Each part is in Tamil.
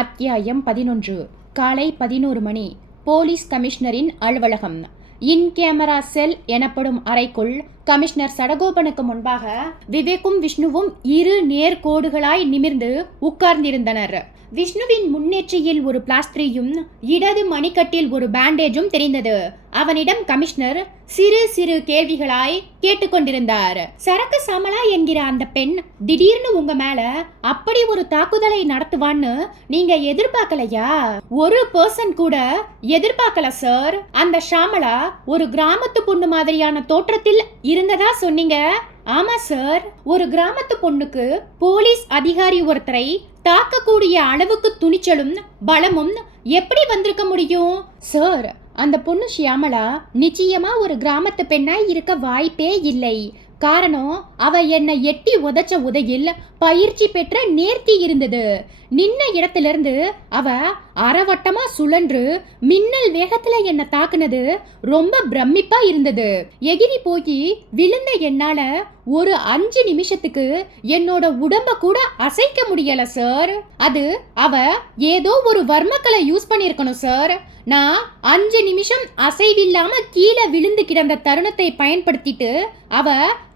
அத்தியாயம் 11. காலை 11 மணி. போலீஸ் கமிஷனரின் அலுவலகம். இன் கேமரா செல் எனப்படும் அறைக்குள் கமிஷனர் சடகோபனுக்கு முன்பாக விவேக்கும் விஷ்ணுவும் இரு நேர்கோடுகளாய் நிமிர்ந்து உட்கார்ந்திருந்தனர். விஷ்ணுவின் முன்னேற்றியில் ஒரு பிளாஸ்டரியும் இடது மணிக்கட்டில் ஒரு பேண்டேஜும் தெரிந்தது. அவனிடம் கமிஷனர் சிறு சிறு கேள்விகளாய் கேட்டுக்கொண்டிருந்தார். சரக்கு சாமலா என்கிற அந்த பெண் திடீர்னு உங்க மேல அப்படி ஒரு தாக்குதலை நடத்துவான்னு நீங்க எதிர்பார்க்கலையா? ஒரு பர்சன் கூட எதிர்பார்க்கல சார். அந்த ஷாமலா ஒரு கிராமத்து பொண்ணு மாதிரியான தோற்றத்தில் இருந்ததா சொன்னீங்க. ஆமா சார். ஒரு கிராமத்து பொண்ணுக்கு போலீஸ் அதிகாரி ஒருத்தரை தாக்கக்கூடிய அளவுக்கு துணிச்சலும் பலமும் எப்படி வந்திருக்க முடியும் சார்? அந்த பொண்ணு ஷியாமலா நிச்சயமா ஒரு கிராமத்து பெண்ணாய் இருக்க வாய்ப்பே இல்லை. காரணம், அவ என்னை எட்டி உதைச்ச உதையில் பயிற்சி பெற்ற நேர்த்தி இருந்தது. நின்ன இடத்திலிருந்து அவ அறவட்டமா சுழன்று மின்னல் வேகத்துல என்ன தாக்குனது ரொம்ப பிரமிப்பா இருந்தது. எகிரி போய் விழுந்த என்னால ஒரு 5 நிமிஷத்துக்கு என்னோட உடம்ப கூட அசைக்க முடியல சார். அது அவ ஏதோ ஒரு வர்மக்கலை யூஸ் பண்ணிருக்கணும் சார். நான் 5 நிமிஷம் அசைவில்லாம கீழே விழுந்து கிடந்த தருணத்தை பயன்படுத்திட்டு அவ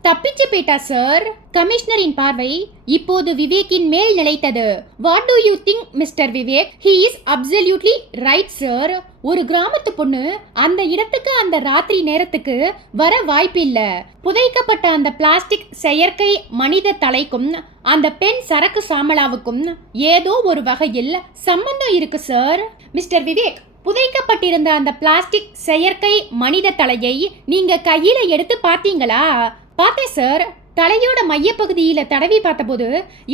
தப்பிச்சு போயிட்டா சார். கமிஷனரின் பார்வை இப்போது விவேக்கின் மேல் நிலைத்தது. What do you think mister Vivek? He is absolutely right sir. ஒரு கிராமத்து பொண்ணு அந்த இடத்துக்கு அந்த ராத்திரி நேரத்துக்கு வர வாய்ப்பில்ல. புதைக்கப்பட்ட அந்த பிளாஸ்டிக் செயற்கை மனித தலைக்கும் அந்த பெண் சரக்கு சாமலாவுக்கும் ஏதோ ஒரு வகையில் சம்பந்தம் இருக்கு சார். மிஸ்டர் விவேக், புதைக்கப்பட்டிருந்த அந்த பிளாஸ்டிக் செயற்கை மனித தலையை நீங்க கையில எடுத்து பார்த்தீங்களா? பார்த்தேன் சார். தலையோட மையப்பகுதியில தடவி பார்த்தபோது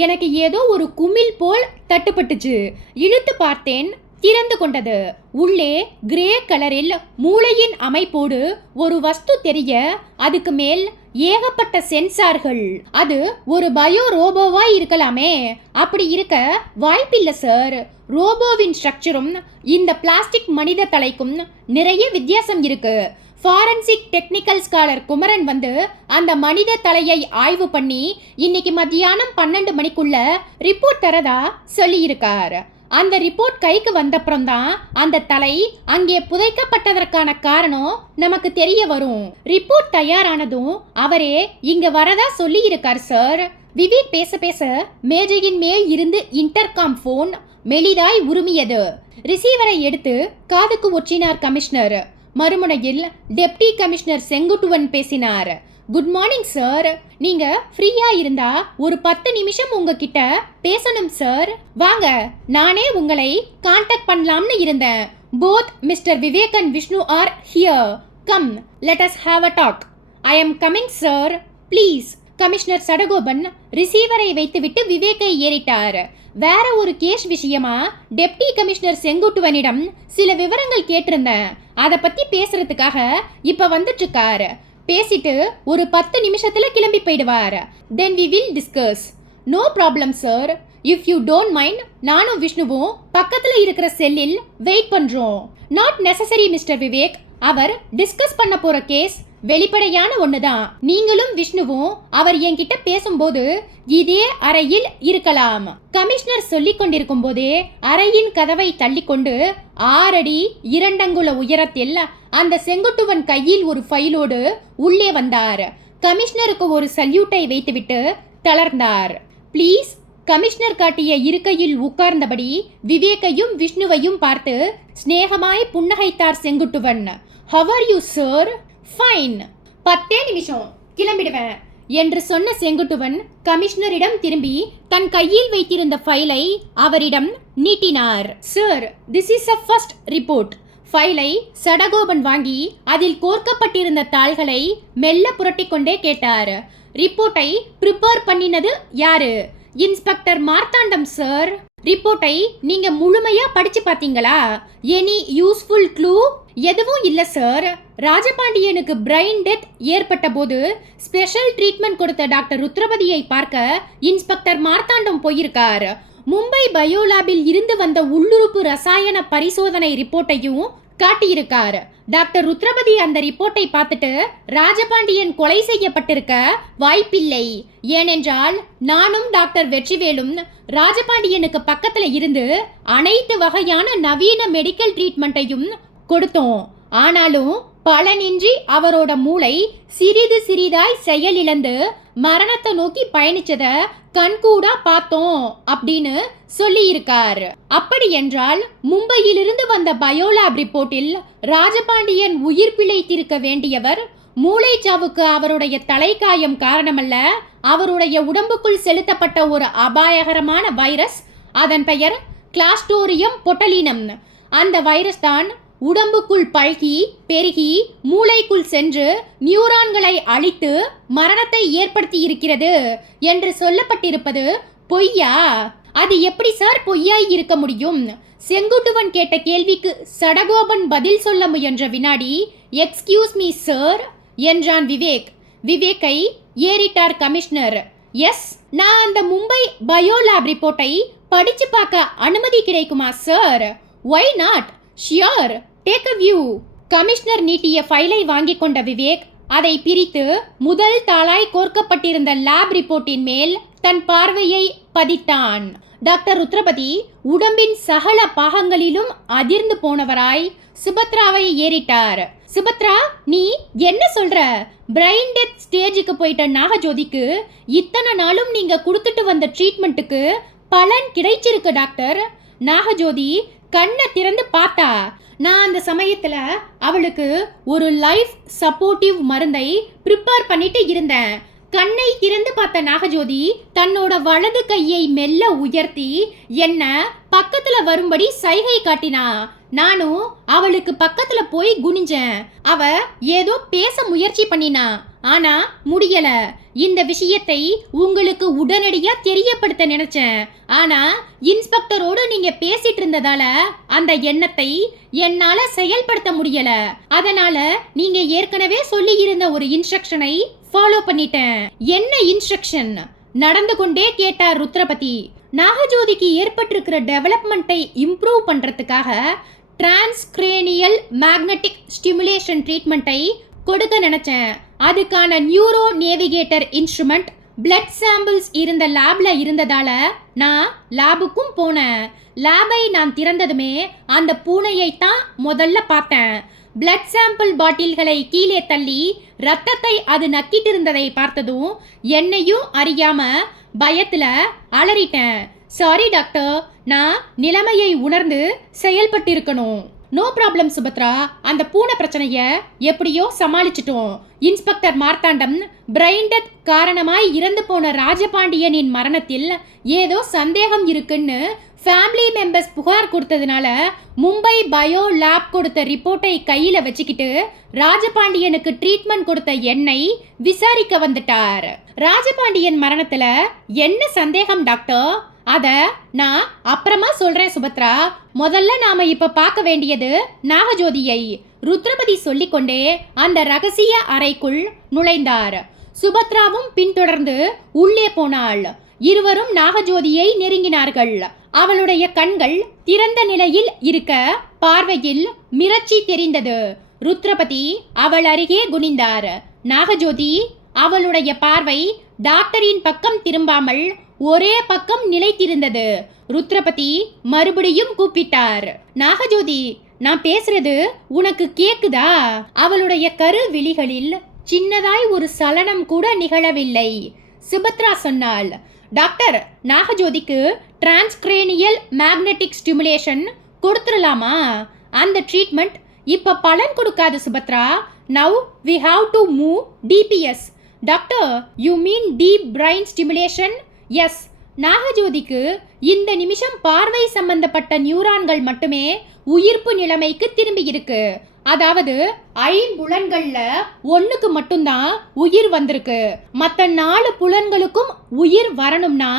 எனக்கு ஏதோ ஒரு குமிழ் போல் தட்டுப்பட்டுச்சு. இழுத்து பார்த்தேன், திறந்து கொண்டது. உள்ளே கிரே கலரில் மூளையின் அமைப்போடு ஒரு வஸ்து தெரிய, அதுக்கு மேல் ஏகப்பட்ட சென்சார்கள். அது ஒரு பயோ ரோபோவா இருக்கலாமே. அப்படி இருக்க வாய்ப்பில்லை சார். ரோபோவின் ஸ்ட்ரக்சரும் இந்த பிளாஸ்டிக் மனித தலைக்கும் நிறைய வித்தியாசம் இருக்கு. ஃபாரன்சிக் டெக்னிக்கல் ஸ்காலர் குமரன் வந்து அந்த மனித தலையை ஆய்வு பண்ணி இன்னைக்கு மத்தியானம் 12 மணிக்குள்ள ரிப்போர்ட் தரதா சொல்லியிருக்கார். அந்த ரிப்போர்ட் கைக்கு வந்தப்புறம் தான் அந்த தலை அங்கே புதைக்கப்பட்டதற்கான காரணம் நமக்கு தெரிய வரும். ரிப்போர்ட் தயாரானதும் அவரே இங்க வரதா சொல்லி இருக்கார் சார். விவேக் பேச பேச மேஜையின் மேல் இருந்து இன்டர்காம் போன் மெலிதாய் உருமியது. ரிசீவரை எடுத்து காதுக்கு ஒற்றினார் கமிஷனர். மறுமுனையில் டெப்டி கமிஷனர் செங்குட்டுவன் பேசினார். Good morning sir. நீங்க ஃப்ரீயா இருந்தா ஒரு 10 நிமிஷம் உங்ககிட்ட பேசணும் சார். வாங்க, நானே உங்களை கான்டாக்ட் பண்ணலாம்னு இருந்தேன். Both mister Vivek and Vishnu are here. Come, let us have a talk. I am coming sir, please. Commissioner Sadagopan ரிசீவரை வைத்துவிட்டு விவேக்கை ஏறிட்டார். வேற ஒரு கேஸ் விஷயமா டெப்டி கமிஷனர் செங்குட்டுவனிடம் சில விவரங்கள் கேட்டிருந்தேன். அதை பத்தி பேசுறதுக்காக இப்ப வந்துட்டு இருக்காரு. பேசிட்டு ஒரு 10 நிமிஷத்துல கிளம்பி போயிடுவார். Then we will discuss. No problem sir. If you don't mind, நானும் விஷ்ணுவும் பக்கத்துல இருக்கிற செல்லில் வெயிட் பண்றோம். Not necessary mister Vivek. அவர் டிஸ்கஸ் பண்ண போற கேஸ் வெளிப்படையான ஒண்ணுதான். நீங்களும் விஷ்ணுவும் அவர் என்கிட்ட பேசும்போது இதே அறையில் இருக்கலாம். கமிஷனர் சொல்லிக் கொண்டிருக்கும் போதே அறையின் கதவை தள்ளிக்கொண்டு 6 அடி 2 அங்குல உயரத்தில் அந்த செங்குட்டுவன் கையில் ஒரு ஃபைலோடு உள்ளே வந்தார். கமிஷனருக்கு ஒரு சல்யூட்டை வைத்துவிட்டு தளர்ந்தார். ப்ளீஸ். கமிஷனர் காட்டிய இருக்கையில் உட்கார்ந்தபடி விவேக்கையும் விஷ்ணுவையும் பார்த்து ஸ்நேகமாய் புன்னகைத்தார் Senguttuvan. How are you sir? Fine. 10 நிமிஷம் கிளம்பிடுவேன் என்று சொன்ன செங்குட்டுவன் கமிஷனரிடம் திரும்பி தன் கையில் வைத்திருந்த ஃபைலை அவரிடம் நீட்டினார். Sir, this is a first report. ஃபைலை சடகோபன் வாங்கி அதில் கோர்க்கப்பட்டிருந்த தாள்களை மெல்ல புரட்டிக்கொண்டே கேட்டார். ரிப்போர்ட்டை ப்ரிப்பேர் பண்ணினது யாரு? Inspector Marthandam sir. ரிப்போர்ட்டை நீங்க முழுமையா படிச்சு பார்த்தீங்களா? Any useful clue? எதுவும் இல்ல சார். ராஜபாண்டியனுக்கு பிரெயின் டெத் ஏற்பட்ட போது ஸ்பெஷல் ட்ரீட்மெண்ட் கொடுத்த டாக்டர் ருத்ரபதியை பார்க்க இன்ஸ்பெக்டர் மார்த்தாண்டம் போயிருக்கார். மும்பை பயோலாபில் இருந்து வந்த உள்ளுறுப்பு ரசாயன பரிசோதனை ரிப்போர்ட்டையும் காட்டியிருக்கார். டாக்டர் ருத்ரபதி அந்த ரிப்போர்ட்டை பார்த்துட்டு ராஜபாண்டியன் கொலை செய்யப்பட்டிருக்க வாய்ப்பில்லை. ஏனென்றால் நானும் டாக்டர் வெற்றிவேலும் ராஜபாண்டியனுக்கு பக்கத்துல இருந்து அனைத்து வகையான நவீன மெடிக்கல் ட்ரீட்மெண்ட்டையும் கொடுத்தோம். ஆனாலும் பலனின்றி அவரோட மூளை சிறிது சிறிதாய் செயலிழந்து மரணத்தை நோக்கி பயணிச்சத கண்கூடா பார்த்தோம் அப்படின்னு சொல்லி இருக்கார். அப்படி என்றால் மும்பையிலிருந்து வந்த பயோலாப் ரிப்போர்ட்டில் ராஜபாண்டியன் உயிர் பிழைத்திருக்க வேண்டியவர் மூளைச்சாவுக்கு அவருடைய தலைக்காயம் காரணமல்ல, அவருடைய உடம்புக்குள் செலுத்தப்பட்ட ஒரு அபாயகரமான வைரஸ். அதன் பெயர் கிளாஸ்டோரியம் பொட்டலினம். அந்த வைரஸ் தான் உடம்புக்குள் பழகி பெருகி மூளைக்குள் சென்று நியூரான்களை அழித்து மரணத்தை ஏற்படுத்தி இருக்கிறது என்று சொல்லப்பட்டிருப்பது பொய்யா? அது எப்படி சார் பொய்யாய் இருக்க முடியும்? செங்குட்டுவன் கேட்ட கேள்விக்கு சடகோபன் பதில் சொல்ல முயன்ற வினாடி எக்ஸ்கியூஸ் மீ சார் என்றான் விவேக். விவேக்கை ஏறிட்டார் கமிஷனர். எஸ், நான் அந்த மும்பை பயோலாப் ரிப்போர்ட்டை படிச்சு பார்க்க அனுமதி கிடைக்குமா sir? Why not? Sure, take a view. Commissioner நீட்டிய ஃபைலை வாங்கி கொண்ட விவேக் அதை பிரித்து முதல் தாளாய் கோர்க்கப்பட்டிருந்த லேப் ரிப்போர்ட்டின் மேல் தன் பார்வையை பதித்தான். டாக்டர் ருத்ரபதி உடம்பின் சகல பாகங்களிலும் அதிர்ந்து போனவராய் சுபத்ராவை ஏறிட்டார். சுபத்ரா, நீ என்ன சொல்ற? பிரெயின் டெத் ஸ்டேஜுக்கு போயிட்ட நாகஜோதிக்கு இத்தனை நாளும் நீங்க கொடுத்துட்டு வந்த ட்ரீட்மெண்ட்டுக்கு பலன் கிடைச்சிருக்கு டாக்டர். நாகஜோதி கண்ணை திறந்து பார்த்தா. நான் அந்த சமயத்துல அவளுக்கு ஒரு லைஃப் சப்போர்ட்டிவ் மருந்தை ப்ரிப்பேர் பண்ணிட்டு இருந்தேன். கண்ணை திறந்து பார்த்த நாகஜோதி தன்னோட வலது கையை மெல்ல உயர்த்தி என்ன பக்கத்துல வரும்படி சைகை காட்டினா. நானும் அவளுக்கு பக்கத்துல போய் குனிஞ்சேன். அவ ஏதோ பேச முயற்சி பண்ணினா, ஆனா முடியல. இந்த விஷயத்தை உங்களுக்கு உடனடியா தெரியப்படுத்த நினைச்சேன். ஆனா இன்ஸ்பெக்டரோடு நீங்க பேசிட்டு இருந்ததால அந்த எண்ணத்தை என்னால செயல்படுத்த முடியல. அதனால நீங்க ஏற்கனவே சொல்லி இருந்த ஒரு இன்ஸ்ட்ரக்ஷனை ஃபாலோ பண்ணிட்டேன். என்ன இன்ஸ்ட்ரக்ஷன்? நடந்து கொண்டே கேட்டார் ருத்ரபதி. நாகஜோதிக்கு ஏற்பட்டிருக்கிற டெவலப்மெண்ட்டை இம்ப்ரூவ் பண்றதுக்காக டிரான்ஸ்கிரேனியல் மேக்னெட்டிக் ஸ்டிமுலேஷன் ட்ரீட்மெண்ட்டை கொடுக்க நினைச்சேன். அதுக்கான neuro navigator instrument blood samples இருந்த லேப்ல இருந்ததால நான் லேபுக்கும் போனேன். லேபை நான் திறந்ததுமே அந்த பூனையை தான் முதல்ல பார்த்தேன். பிளட் சாம்பிள் பாட்டில்களை கீழே தள்ளி ரத்தத்தை அது நக்கிட்டு இருந்ததை பார்த்ததும் என்னையும் அறியாம பயத்துல அலறிட்டேன். சாரி டாக்டர், நான் நிலைமையை உணர்ந்து செயல்பட்டு இருக்கணும். நோ ப்ராப்ளம் சுபத்ரா, அந்த பூனை பிரச்சனைய எப்படியோ சமாளிச்சிட்டோம். இன்ஸ்பெக்டர் மார்த்தாண்டம் பிரெயின் டெத் காரணமாய் இறந்து போன ராஜபாண்டியனின் மரணத்தில் ஏதோ சந்தேகம் இருக்குன்னு ஃபேமிலி மெம்பர்ஸ் புகார் கொடுத்ததுனால மும்பை பயோ லேப் கொடுத்த ரிப்போர்ட்டை கையில வச்சுக்கிட்டு ராஜபாண்டியனுக்கு ட்ரீட்மெண்ட் கொடுத்த என்னை விசாரிக்க வந்துட்டார். ராஜபாண்டியன் மரணத்துல என்ன சந்தேகம் டாக்டர்? அத நான் அப்புறமா சொல்றேன் சுபத்ரா. முதல்ல நாம இப்ப பார்க்க வேண்டியது நாகஜோதியை. ருத்ரபதி சொல்லிக்கொண்டே அந்த ரகசிய அறைக்குள் நுழைந்தார். சுபத்ராவும் பின்தொடர்ந்து உள்ளே போனாள். இருவரும் நாகஜோதியை நெருங்கினார்கள். அவளுடைய கண்கள் திறந்த நிலையில் இருக்க பார்வையில் மிரட்சி தெரிந்தது. ருத்ரபதி அவள் அருகே குனிந்தார். நாகஜோதி, அவளுடைய பார்வை டாக்டரின் பக்கம் திரும்பாமல் ஒரே பக்கம் நிலைத்திருந்தது. ருத்ரபதி மறுபடியும் கூப்பிட்டார். நாகஜோதி, நான் பேசுறது உனக்கு கேக்குதா? அவளுடைய கரு விழிகளில் சின்னதாய் ஒரு சலனம் கூட நிகழவில்லை. சுபத்ரா சொன்னாள், டாக்டர், நாகஜோதிக்கு டிரான்ஸ்கிரேனியல் மேக்னெட்டிக் ஸ்டிமுலேஷன் கொடுத்துடலாமா? அந்த ட்ரீட்மெண்ட் இப்ப பலன் கொடுக்காது Subhadra. Now we have to move DBS. Doctor, you mean deep brain stimulation? Yes. நாகஜோதிக்கு இந்த நிமிஷம் பார்வை சம்பந்தப்பட்ட நியூரான்கள் மட்டுமே உயிர்ப்பு நிலைமைக்கு திரும்பி இருக்கு. அதாவது ஐம்புலன்கள்ல ஒண்ணுக்கு மட்டும்தான் உயிர் வந்திருக்கு. மற்ற 4 புலன்களுக்கும் உயிர் வரணும்னா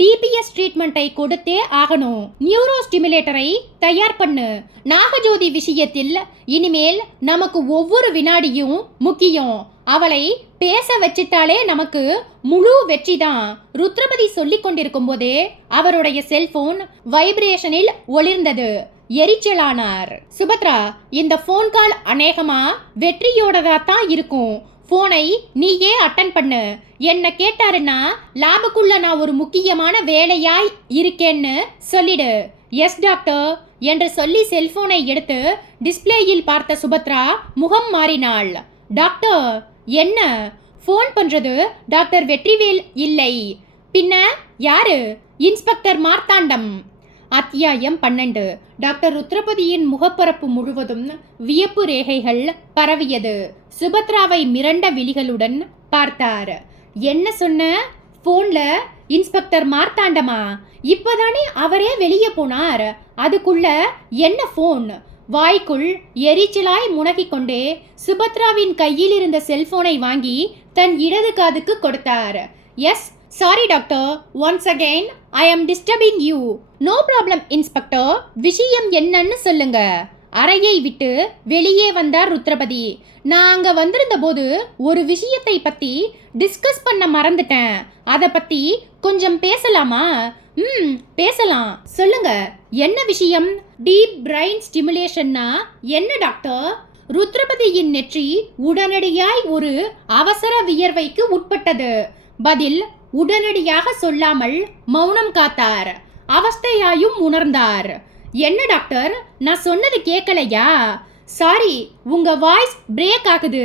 டிபிஎஸ் ட்ரீட்மெண்ட்டை கொடுத்தே ஆகணும். நியூரோ ஸ்டிமுலேட்டரை தயார் பண்ணு. நாகஜோதி விஷயத்தில் இனிமேல் நமக்கு ஒவ்வொரு வினாடியும் முக்கியம். அவளை பேச வச்சிட்டாலே நமக்கு முழு வெற்றி தான். ருத்ரபதி சொல்லிக் கொண்டிருக்கும் போதே அவருடைய செல்போன் வைப்ரேஷனில் ஒளிர்ந்தது. எரிச்சலானார். சுபத்ரா, இந்த போன் கால் அநேகமா வெற்றியோடதா தான் இருக்கும். போனை நீயே அட்டன் பண்ணு. என்ன கேட்டாருன்னா லேபுக்குள்ள நான் ஒரு முக்கியமான வேலையாய் இருக்கேன்னு சொல்லிடு. எஸ் டாக்டர் என்று சொல்லி செல்போனை எடுத்து டிஸ்பிளேயில் பார்த்த சுபத்ரா முகம் மாறினாள். டாக்டர், என்ன? போன் பண்றது டாக்டர் வெற்றிவேல் இல்லை, பின்ன யாரு? இன்ஸ்பெக்டர் மார்த்தாண்டம். அத்தியாயம் 12. டாக்டர் ருத்ரபதியின் முகப்பரப்பு முழுவதும் வியப்பு ரேகைகள் பரவியது. சுபத்ராவை மிரண்ட விழிகளுடன் பார்த்தார். என்ன சொன்ன? போன்ல இன்ஸ்பெக்டர் மார்த்தாண்டமா? இப்பதானே அவரே வெளியே போனார், அதுக்குள்ள என்ன போன்? வாய்க்குள் எரிச்சலாய் முனகிக் கொண்டே சுபத்ராவின் கையில் இருந்த செல்போனை வாங்கி தன் இடது காதுக்கு கொடுத்தார். Yes, sorry doctor, once again I am disturbing you. No problem inspector, விஷயம் என்னன்னு சொல்லுங்க. அறையை விட்டு வெளியே வந்தார் ருத்ரபதி. நான் அங்க வந்திருந்த போது ஒரு விஷயத்தை பத்தி டிஸ்கஸ் பண்ண மறந்துட்டேன். அதை பத்தி கொஞ்சம் பேசலாமா? பேசலாம், சொல்லுங்க. என்ன விஷயம்? டீப் பிரைன் ஸ்டிமுலேஷன்னா என்ன டாக்டர்? ருத்ரபதியின் நெற்றி உடனடியாய் ஒரு அவசர வியர்வைக்கு உட்பட்டது. பதில் உடனடியாக சொல்லாமல் மௌனம் காத்தார். அவஸ்தையாயும் உணர்ந்தார். என்ன டாக்டர், நான் சொன்னது கேட்கலையா? சாரி, உங்க வாய்ஸ் பிரேக் ஆகுது.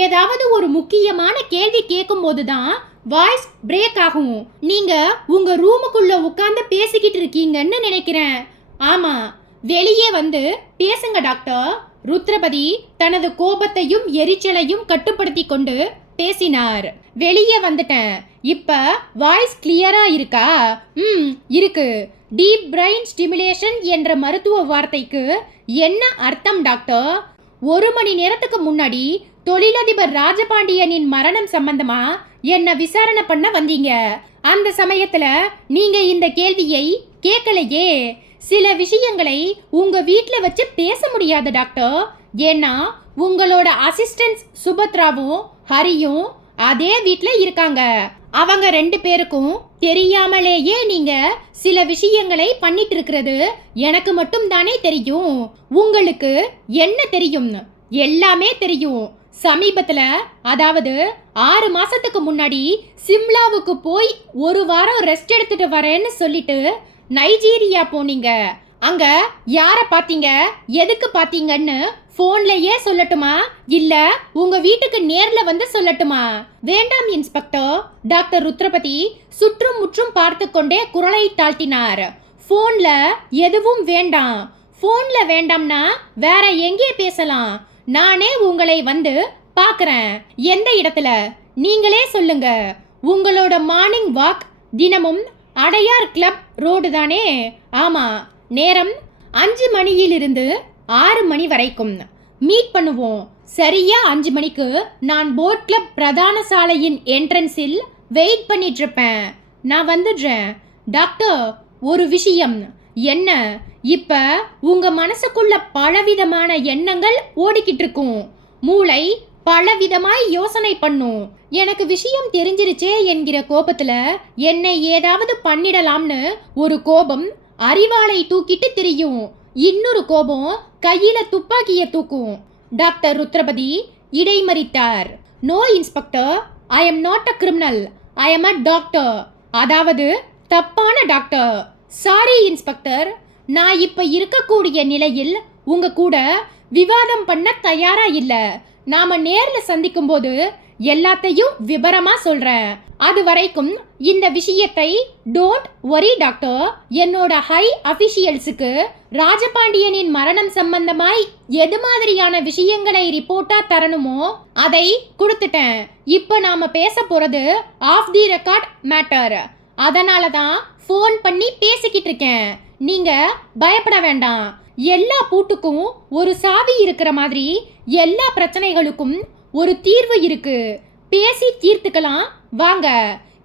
ஏதாவது ஒரு முக்கியமான கேள்வி கேட்கும் போதுதான் வாய்ஸ் பிரேக் ஆகும். நீங்க உங்க ரூமுக்குள்ள உட்கார்ந்து பேசிக்கிட்டு இருக்கீங்கன்னு நினைக்கிறேன். ஆமா, வெளியே வந்து பேசுங்க டாக்டர். ருத்ரபதி தனது கோபத்தையும் எரிச்சலையும் கட்டுப்படுத்தி கொண்டு பேசினார். வெளியே வந்துட்டேன். இப்ப வாய்ஸ் கிளியரா இருக்கா? இருக்கு. டீப் பிரைன் ஸ்டிமுலேஷன் என்ற மருத்துவ வார்த்தைக்கு என்ன அர்த்தம் டாக்டர்? 1 மணி நேரத்துக்கு முன்னாடி தொழிலதிபர் ராஜபாண்டியனின் மரணம் சம்பந்தமா என்ன விசாரணை பண்ண வந்தீங்க. அந்த சமயத்துல நீங்க இந்த கேள்வியை கேட்கலையே. சில விஷயங்களை உங்க வீட்ல வச்சு பேச முடியாது டாக்டர். ஏன்னா உங்களோட அசிஸ்டன்ஸ் சுபத்ராவும் ஹரியும் அதே வீட்ல இருக்காங்க. அவங்க 2 பேருக்கும் தெரியாமலேயே நீங்க சில விஷயங்களை பண்ணிட்டு இருக்கிறது எனக்கு மட்டும் தானே தெரியும். உங்களுக்கு என்ன தெரியும்? எல்லாமே தெரியும். சமீபத்துல, அதாவது 6 மாசத்துக்கு முன்னாடி சிம்லாவுக்கு போய் 1 வாரம் ரெஸ்ட் எடுத்துட்டு வரேன்னு சொல்லிட்டு நைஜீரியா போனீங்க. அங்க யார பாத்தீங்க, எதுக்கு பாத்தீங்கன்னு போன்லயே சொல்லட்டுமா, இல்ல உங்க வீட்டுக்கு நேர்ல வந்து சொல்லட்டுமா? வேண்டாம் இன்ஸ்பெக்டர். டாக்டர் ருத்ரபதி சுற்றும் முற்றும் பார்த்து கொண்டே குரலை தாழ்த்தினார். போன்ல எதுவும் வேண்டாம். போன்ல வேண்டாம்னா வேற எங்கே பேசலாம்? நானே உங்களை வந்து பார்க்கறேன். எந்த இடத்துல? நீங்களே சொல்லுங்க. உங்களோட மார்னிங் வாக் தினமும் அடையார் கிளப் ரோடு தானே? ஆமா. நேரம் 5 மணியிலிருந்து 6 மணி வரைக்கும் மீட் பண்ணுவோம். சரியா 5 மணிக்கு நான் போட் கிளப் பிரதான சாலையின் என்ட்ரன்ஸில் வெயிட் பண்ணிட்டு இருப்பேன். நான் வந்துடுறேன். டாக்டர், ஒரு விஷயம். என்ன? இப்ப உங்க மனசுக்குள்ள பலவிதமான எண்ணங்கள் ஓடிக்கிட்டு இருக்கும். மூளை பலவிதமாய் யோசனை பண்ணும். எனக்கு விஷயம் தெரிஞ்சிருச்சே என்கிற கோபத்துல என்னை ஏதாவது பண்ணிடலாம்னு ஒரு கோபம் அறிவாளை தூக்கிட்டு திரியும். இன்னொரு கோபம் கையில துப்பாக்கிய தூக்கும். டாக்டர் ருத்ரபதி இடைமறித்தார். No inspector, I am not a criminal. I am a doctor. அதாவது தப்பான டாக்டர். சாரி இன்ஸ்பெக்டர், நான் இப்ப இருக்கக்கூடிய நிலையில் உங்க கூட விவாதம் பண்ண தயாரா இல்ல. நாம நேர்ல சந்திக்கும் போது எல்லாத்தையும் விபரமா சொல்றேன். அது வரைக்கும் இந்த விஷயத்தை டோன்ட் வரி டாக்டர். என்னோட ஹை அபிஷியல்ஸுக்கு ராஜபாண்டியனின் மரணம் சம்பந்தமாய் எது மாதிரியான விஷயங்களை ரிப்போர்ட்டா தரணுமோ அதை கொடுத்துட்டேன். இப்போ நாம பேச போறது ஆஃப் தி ரெக்கார்ட் மேட்டர். அதனால தான் ஃபோன் பண்ணி பேசிக்கிட்டு இருக்கேன். நீங்க பயப்பட வேண்டாம். எல்லா பூட்டுக்கும் ஒரு சாவி இருக்கிற மாதிரி எல்லா பிரச்சனைகளுக்கும் ஒரு தீர்வு இருக்கு. பேசி தீர்த்துக்கலாம் வாங்க.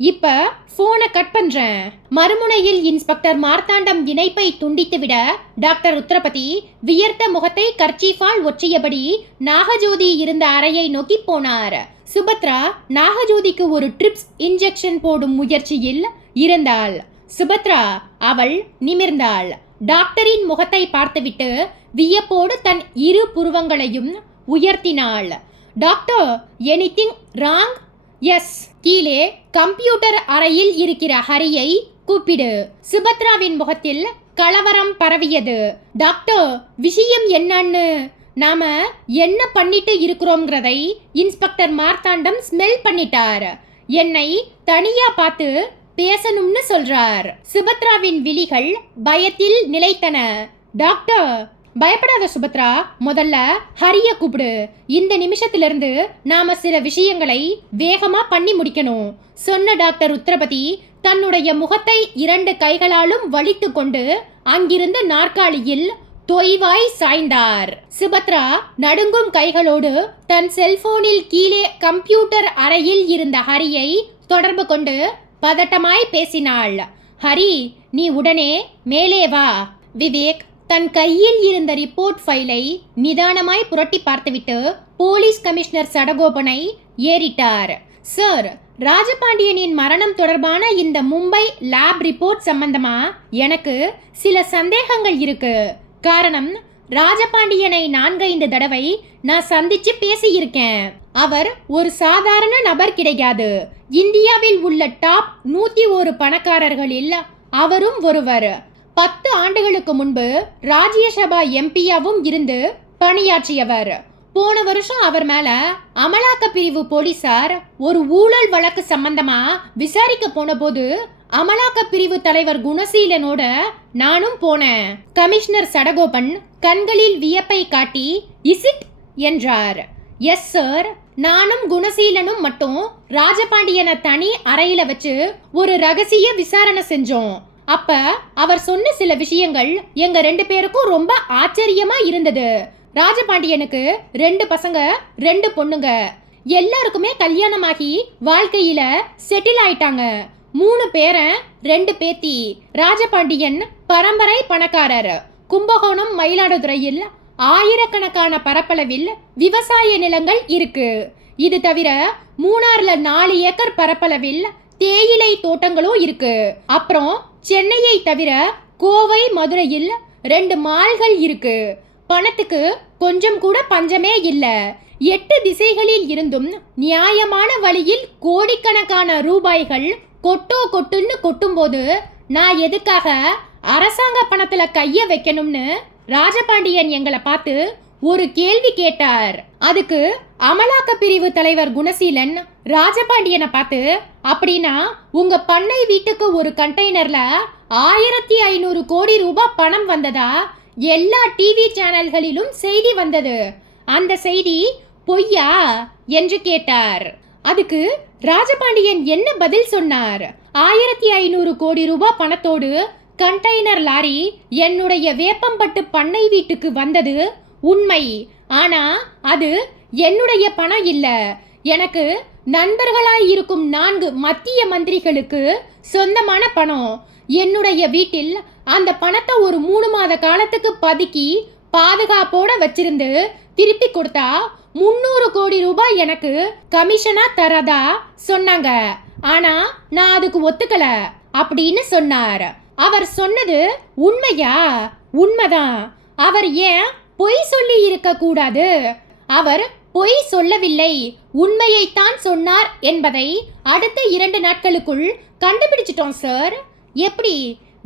இப்ப போனை கட் பண்றேன். மறுமுனையில் இன்ஸ்பெக்டர் மார்த்தாண்டம் இணைப்பை துண்டித்துவிட டாக்டர் ருத்ரபதி வியர்த்த முகத்தை கர்ச்சீஃபால் ஒற்றியபடி நாகஜோதி இருந்த அறையை நோக்கி போனார். சுபத்ரா நாகஜோதிக்கு ஒரு ட்ரிப்ஸ் இன்ஜெக்ஷன் போடும் முயற்சியில் இருந்தாள். சுபத்ரா அவள் நிமிர்ந்தாள். டாக்டரின் முகத்தை பார்த்துவிட்டு வியப்போடு தன் இரு புருவங்களையும் உயர்த்தினாள். Doctor, anything wrong? எஸ். கீழே கம்ப்யூட்டர் அறையில் இருக்கிற ஹரியை கூப்பிடு. சுபத்ராவின் முகத்தில் கலவரம் பரவியது. டாக்டர், விஷயம் என்னன்னு? நாம என்ன பண்ணிட்டு இருக்கிறோம்ங்கிறதை இன்ஸ்பெக்டர் மார்த்தாண்டம் ஸ்மெல் பண்ணிட்டார். என்னை தனியா பார்த்து பேசணும்னு சொல்றார். சுபத்ராவின் விழிகள் பயத்தில் நிலைத்தன. டாக்டர், பயப்படாத சுபத்ரா, முதல்ல ஹரிய கூப்பிடு. இந்த நிமிஷத்திலிருந்து நாம சில விஷயங்களை வேகமா பண்ணி முடிக்கணும் சொன்ன டாக்டர் உத்தரபதி தன்னுடைய முகத்தை 2 கைகளாலும் வலித்து கொண்டு அங்கிருந்த நாற்காலியில் தொய்வாய் சாய்ந்தார். சுபத்ரா நடுங்கும் கைகளோடு தன் செல்போனில் கீழே கம்ப்யூட்டர் அறையில் இருந்த ஹரியை தொடர்பு கொண்டு பதட்டமாய் பேசினாள். ஹரி, நீ உடனே மேலே வா. விவேக் தன் கையில் இருந்த ரிப்போர்ட் ஃபைலை நிதானமாய் புரட்டி பார்த்துவிட்டு போலீஸ் கமிஷனர் சடகோபனை ஏறிட்டார். சார், ராஜபாண்டியனின் மரணம் தொடர்பான இந்த மும்பை லேப் ரிப்போர்ட் சம்பந்தமா எனக்கு சில சந்தேகங்கள் இருக்கு. காரணம், ராஜபாண்டியனை 4-5 தடவை நான் சந்திச்சு பேசியிருக்கேன். அவர் ஒரு சாதாரண நபர் கிடையாது. இந்தியாவில் உள்ள டாப் 101 பணக்காரர்களில் அவரும் ஒருவர். 10 ஆண்டுகளுக்கு முன்பு ராஜ்யசபா எம்பியாவும் இருந்து பணியாற்றியவர். போன வருஷம் அவர் மேல அமலாக்க பிரிவு போலீசார் ஒரு ஊழல் வழக்கு சம்பந்தமா விசாரிக்க போன போது அமலாக்க பிரிவு தலைவர் குணசீலனோட நானும் போனேன். கமிஷனர் சடகோபன் கண்களில் வியப்பை காட்டி இஸ் இட் என்றார். எஸ் சார், நானும் குணசீலனும் மட்டும் ராஜபாண்டியனை தனி அறையில வச்சு ஒரு ரகசிய விசாரணை செஞ்சோம். அப்ப அவர் சொன்ன சில விஷயங்கள் எங்க 2 பேருக்கும் ரொம்ப ஆச்சரியமா இருந்தது. ராஜபாண்டியனுக்கு 2 பசங்க 2 பொண்ணுங்க. எல்லாருக்குமே கல்யாணமாகி வாழ்க்கையில செட்டில் ஆயிட்டாங்க. 3 பேரன் 2 பேத்தி. ராஜபாண்டியன் பரம்பரை பணக்காரர். கும்பகோணம், மயிலாடுதுறையில் ஆயிரக்கணக்கான பரப்பளவில் விவசாய நிலங்கள் இருக்கு. இது தவிர மூணார்ல 4 ஏக்கர் பரப்பளவில் தேயிலை தோட்டங்களும் இருக்கு. அப்புறம் சென்னையை தவிர கோவை, மதுரையில் 2 மால்கள் இருக்கு. பணத்துக்கு கொஞ்சம் கூட பஞ்சமே இல்ல. 8 திசைகளில் இருந்தும் நியாயமான வழியில் கோடிக்கணக்கான ரூபாய்கள் கொட்டுன்னு கொட்டும்போது நான் எதுக்காக அரசாங்க பணத்துல கைய வைக்கணும்னு ராஜபாண்டியன் எங்களை பார்த்து ஒரு கேள்வி கேட்டார். அதுக்கு அமலாக்க பிரிவு தலைவர் குணசீலன் ராஜபாண்டியனை பார்த்து, அப்படின்னா உங்க பண்ணை வீட்டுக்கு ஒரு கண்டெய்னர்ல 1500 கோடி ரூபாய் பணம் வந்ததா எல்லா டிவி சேனல்களிலும் செய்தி வந்தது. அந்த செய்தி பொய்யா என்று கேட்டார். அதுக்கு ராஜபாண்டியன் என்ன பதில் சொன்னார்? 1500 கோடி ரூபாய் பணத்தோடு கண்டெய்னர் லாரி என்னுடைய வேப்பம்பட்டு பண்ணை வீட்டுக்கு வந்தது உண்மை. ஆனா அது என்னுடைய பணம் இல்ல. எனக்கு நண்பர்களாய் இருக்கும் 4 மத்திய மந்திரிகளுக்கு சொந்தமான பணம். என்னுடைய வீட்டில் அந்த பணத்தை ஒரு 3 மாத காலத்துக்கு பதுக்கி பாதுகாப்போட வச்சிருந்து திருப்பி கொடுத்தா 300 கோடி ரூபாய் எனக்கு கமிஷனா தரதா சொன்னாங்க. ஆனா நான் அதுக்கு ஒத்துக்கல அப்படின்னு சொன்னார். அவர் சொன்னது உண்மையா? உண்மைதான். அவர் ஏன் பொய் சொல்லி இருக்க கூடாது? அவர் பொய் சொல்லவில்லை, உண்மையைத்தான் சொன்னார் என்பதை அடுத்த 2 நாட்களுக்குள் கண்டுபிடிச்சிட்டோம் சார். எப்படி?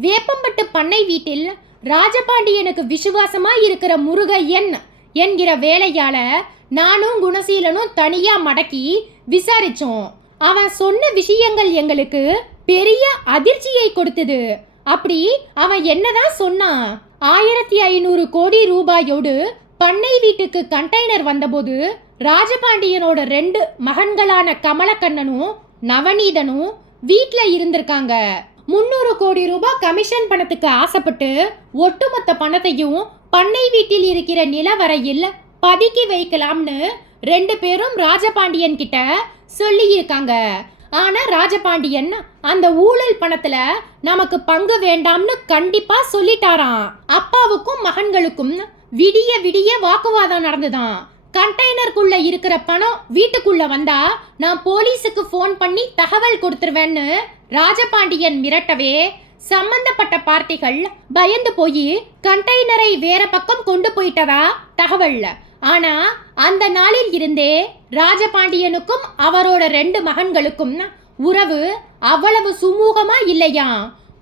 வேப்பம்பட்டு பண்ணை வீட்டில் ராஜபாண்டியனுக்கு விசுவாசமா இருக்கிற முருகையன் என்கிற வேலையால நானும் குணசீலனும் தனியா மடக்கி விசாரிச்சோம். அவன் சொன்ன விஷயங்கள் எங்களுக்கு பெரிய அதிர்ச்சியை கொடுத்தது. அப்படி அவன் என்னதான் சொன்னான்? 1500 கோடி ரூபாயோடு பண்ணை வீட்டுக்கு கண்டெய்னர் வந்தபோது ராஜபாண்டியனோட 2 மகன்களான கமலக்கண்ணனும் நவநீதனும் வீட்ல இருந்திருக்காங்க. 300 கோடி ரூபாய் கமிஷன் பணத்துக்கு ஆசைப்பட்டு ஒட்டுமொத்த பணத்தையும் பண்ணை வீட்டில் இருக்கிற நிலவரையில் பதுக்கி வைக்கலாம்னு 2 பேரும் ராஜபாண்டியன் கிட்ட சொல்லி இருக்காங்க. ஆனா ராஜபாண்டியன் அந்த ஊழல் பணத்துல நமக்கு பங்கு வேண்டாம்னு கண்டிப்பா சொல்லிட்டாராம். அப்பாவுக்கும் மகன்களுக்கும் விடிய விடிய வாக்குவாதம் நடந்துதான். கண்டெய்னருக்குள்ள இருக்கிற பணம் வீட்டுக்குள்ள வந்தா நான் போலீஸுக்கு ஃபோன் பண்ணி தகவல் கொடுத்துருவேன்னு ராஜபாண்டியன் மிரட்டவே சம்பந்தப்பட்ட பார்ட்டிகள் பயந்து போய் கண்டெய்னரை வேற பக்கம் கொண்டு போயிட்டதா தகவல். ஆனா அந்த நாளில் இருந்தே ராஜபாண்டியனுக்கும் அவரோட 2 மகன்களுக்கும் உறவு அவ்வளவு சுமூகமா இல்லையா?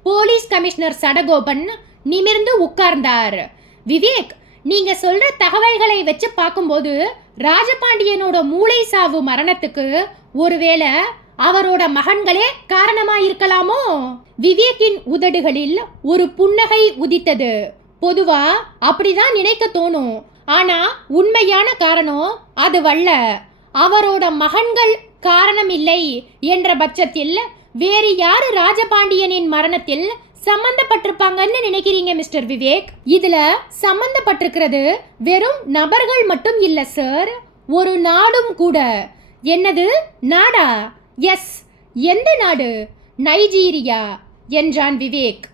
போலீஸ் கமிஷனர் சடகோபன் நிமிர்ந்து உட்கார்ந்தார். விவேக், நீங்க சொல்ற தகவல்களை வச்சு பார்க்கும்போது ராஜபாண்டியனோட மூளை சாவு மரணத்துக்கு ஒருவேளை அவரோட மகன்களே காரணமாயிருக்கலாமோ? விவேக்கின் உதடுகளில் ஒரு புன்னகை உதித்தது. பொதுவா அப்படிதான் நினைக்க தோணும். ஆனா உண்மையான காரணம் அதுவல்ல. அவரோட மகன்கள் காரணம் இல்லை என்ற பட்சத்தில் வேறு யாரு ராஜபாண்டியனின் மரணத்தில் சம்பந்தப்பட்டிருப்பாங்கன்னு நினைக்கிறீங்க மிஸ்டர் விவேக்? இதுல சம்பந்தப்பட்டிருக்கிறது வெறும் நபர்கள் மட்டும் இல்ல சார், ஒரு நாடும் கூட. என்னது நாடா? எஸ். எந்த நாடு? நைஜீரியா என்றான் விவேக்.